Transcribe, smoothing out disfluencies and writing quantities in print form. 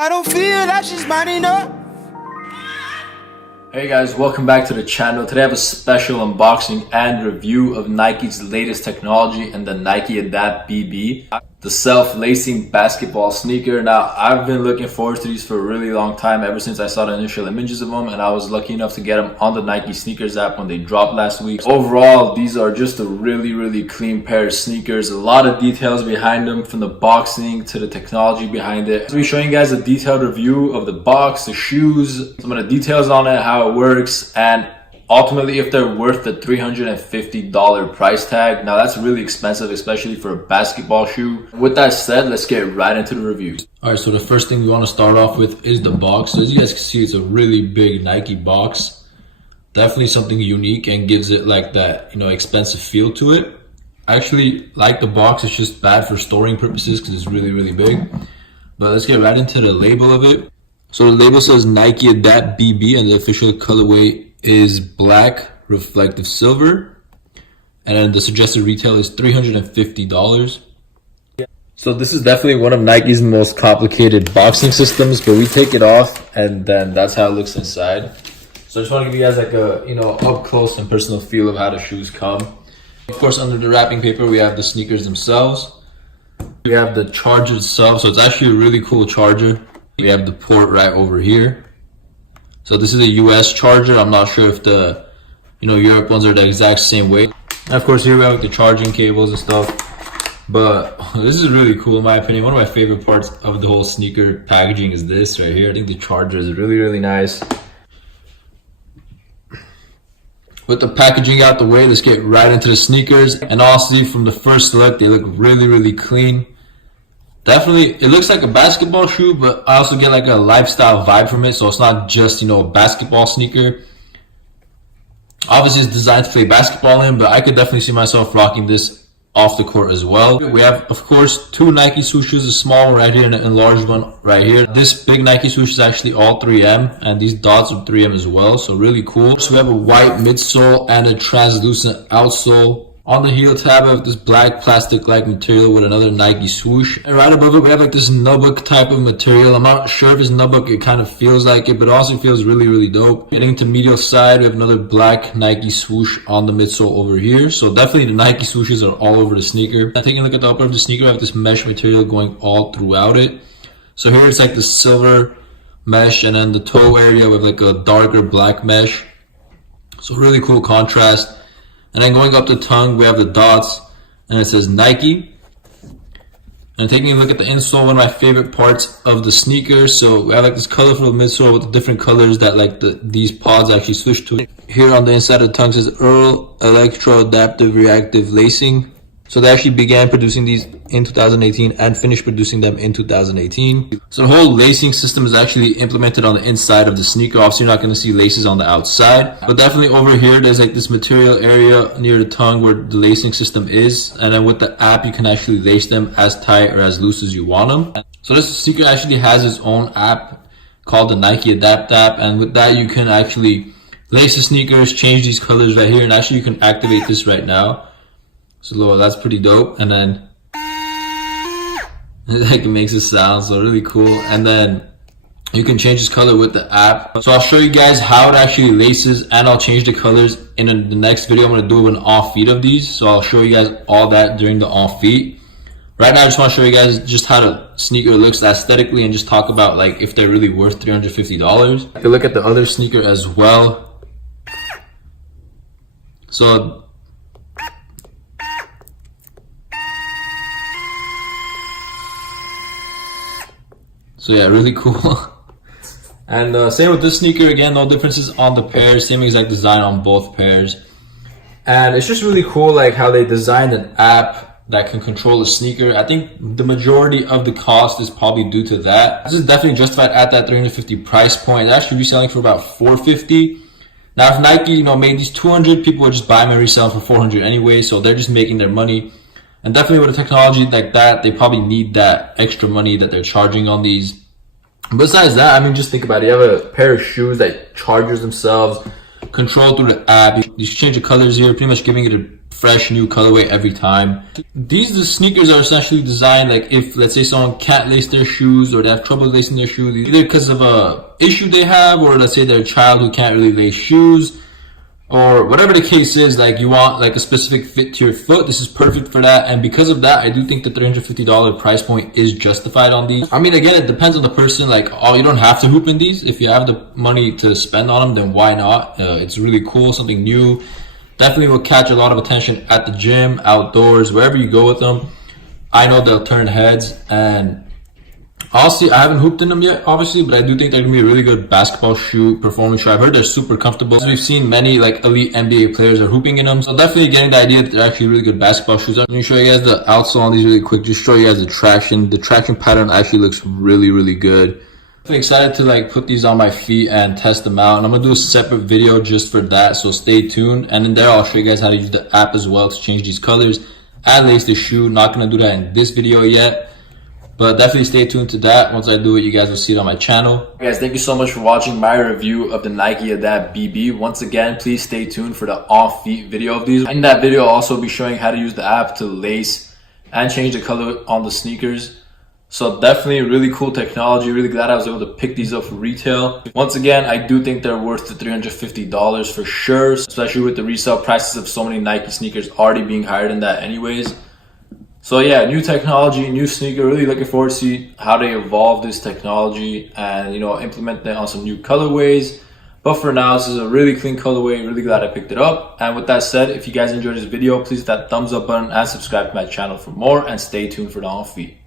I don't feel like she's mine enough. Hey guys, welcome back to the channel. Today I have a special unboxing and review of Nike's latest technology and the Nike Adapt BB, the self-lacing basketball sneaker. Now, I've been looking forward to these for a really long time, ever since I saw the initial images of them, and I was lucky enough to get them on the Nike Sneakers app when they dropped last week. Overall, these are just a really clean pair of sneakers. A lot of details behind them, from the boxing to the technology behind it. So we're showing you guys a detailed review of the box, the shoes, some of the details on it, how it works, and ultimately if they're worth the $350 price tag. Now that's really expensive, especially for a basketball shoe. With that said, let's get right into the review. Alright, so the first thing we want to start off with is the box. So as you guys can see, it's a really big Nike box. Definitely something unique and gives it like that, expensive feel to it. I actually like the box. It's just bad for storing purposes because it's really big. But let's get right into the label of it. So the label says Nike Adapt BB, and the official colorway is black reflective silver, and then the suggested retail is $350. So this is definitely one of Nike's most complicated boxing systems, but we take it off and then that's how it looks inside. So I just want to give you guys like a up close and personal feel of how the shoes come. Of course, under the wrapping paper we have the sneakers themselves. We have the charger itself, so it's actually a really cool charger. We have the port right over here. So this is a US charger. I'm not sure if the Europe ones are the exact same way. And of course, here we have the charging cables and stuff. But this is really cool in my opinion. One of my favorite parts of the whole sneaker packaging is this right here. I think the charger is really nice. With the packaging out the way, let's get right into the sneakers. And honestly, from the first look, they look really clean. Definitely, it looks like a basketball shoe, but I also get like a lifestyle vibe from it. So it's not just, a basketball sneaker. Obviously, it's designed to play basketball in, but I could definitely see myself rocking this off the court as well. We have, of course, two Nike swooshes, a small one right here and an enlarged one right here. This big Nike swoosh is actually all 3M, and these dots are 3M as well, so really cool. So we have a white midsole and a translucent outsole. On the heel tab, I have this black plastic-like material with another Nike swoosh. And right above it, we have like this nubuck type of material. I'm not sure if it's nubuck, it kind of feels like it, but it also feels really dope. Getting to medial side, we have another black Nike swoosh on the midsole over here. So definitely the Nike swooshes are all over the sneaker. Now taking a look at the upper of the sneaker, I have this mesh material going all throughout it. So here it's like the silver mesh, and then the toe area with like a darker black mesh. So really cool contrast. And then going up the tongue, we have the dots, and it says Nike. And taking a look at the insole, one of my favorite parts of the sneaker. So we have like this colorful midsole with the different colors that like these pods actually switch to. Here on the inside of the tongue says Earl Electro Adaptive Reactive Lacing. So they actually began producing these in 2018 and finished producing them in 2018. So the whole lacing system is actually implemented on the inside of the sneaker. Obviously, you're not going to see laces on the outside. But definitely over here, there's like this material area near the tongue where the lacing system is. And then with the app, you can actually lace them as tight or as loose as you want them. So this sneaker actually has its own app called the Nike Adapt app. And with that, you can actually lace the sneakers, change these colors right here. And actually, you can activate this right now. So that's pretty dope. And then like it makes a sound, so really cool. And then you can change this color with the app. So I'll show you guys how it actually laces, and I'll change the colors in the next video. I'm going to do an off feet of these, so I'll show you guys all that during the off feet. Right now I just want to show you guys just how the sneaker looks aesthetically and just talk about like if they're really worth $350. Take a look at the other sneaker as well. So yeah, really cool. And same with this sneaker, again, no differences on the pairs, same exact design on both pairs. And it's just really cool like how they designed an app that can control the sneaker. I think the majority of the cost is probably due to that. This is definitely justified at that $350 price point. It's actually reselling for about $450. Now if Nike, made these 200, people would just buy them and resell them for 400 anyway, so they're just making their money. And definitely with a technology like that, they probably need that extra money that they're charging on these. Besides that, just think about it. You have a pair of shoes that charges themselves, controlled through the app. You change the colors here, pretty much giving it a fresh new colorway every time. The sneakers are essentially designed like if, let's say, someone can't lace their shoes or they have trouble lacing their shoes, either because of a issue they have, or let's say they're a child who can't really lace shoes, or whatever the case is, like you want like a specific fit to your foot. This is perfect for that. And because of that, I do think the $350 price point is justified on these. I mean, again, it depends on the person. Like, oh, you don't have to hoop in these. If you have the money to spend on them, then why not? It's really cool, something new. Definitely will catch a lot of attention at the gym, outdoors, wherever you go with them. I know they'll turn heads. And honestly, I haven't hooped in them yet, obviously, but I do think they're going to be a really good basketball shoe, performance shoe. I've heard they're super comfortable. We've seen many like elite NBA players are hooping in them. So definitely getting the idea that they're actually really good basketball shoes. Let me show you guys the outsole on these really quick. Just show you guys the traction. The traction pattern actually looks really, really good. I'm excited to like put these on my feet and test them out. And I'm going to do a separate video just for that. So stay tuned. And in there, I'll show you guys how to use the app as well to change these colors and lace the shoe. Not going to do that in this video yet, but definitely stay tuned to that. Once I do it, you guys will see it on my channel. Hey guys, thank you so much for watching my review of the Nike Adapt BB. Once again, please stay tuned for the off-feet video of these. In that video, I'll also be showing how to use the app to lace and change the color on the sneakers. So definitely really cool technology. Really glad I was able to pick these up for retail. Once again, I do think they're worth the $350 for sure, especially with the resale prices of so many Nike sneakers already being higher than that anyways. So yeah, new technology, new sneaker. Really looking forward to see how they evolve this technology and, you know, implement it on some new colorways. But for now, this is a really clean colorway. Really glad I picked it up. And with that said, if you guys enjoyed this video, please hit that thumbs up button and subscribe to my channel for more, and stay tuned for the on feet.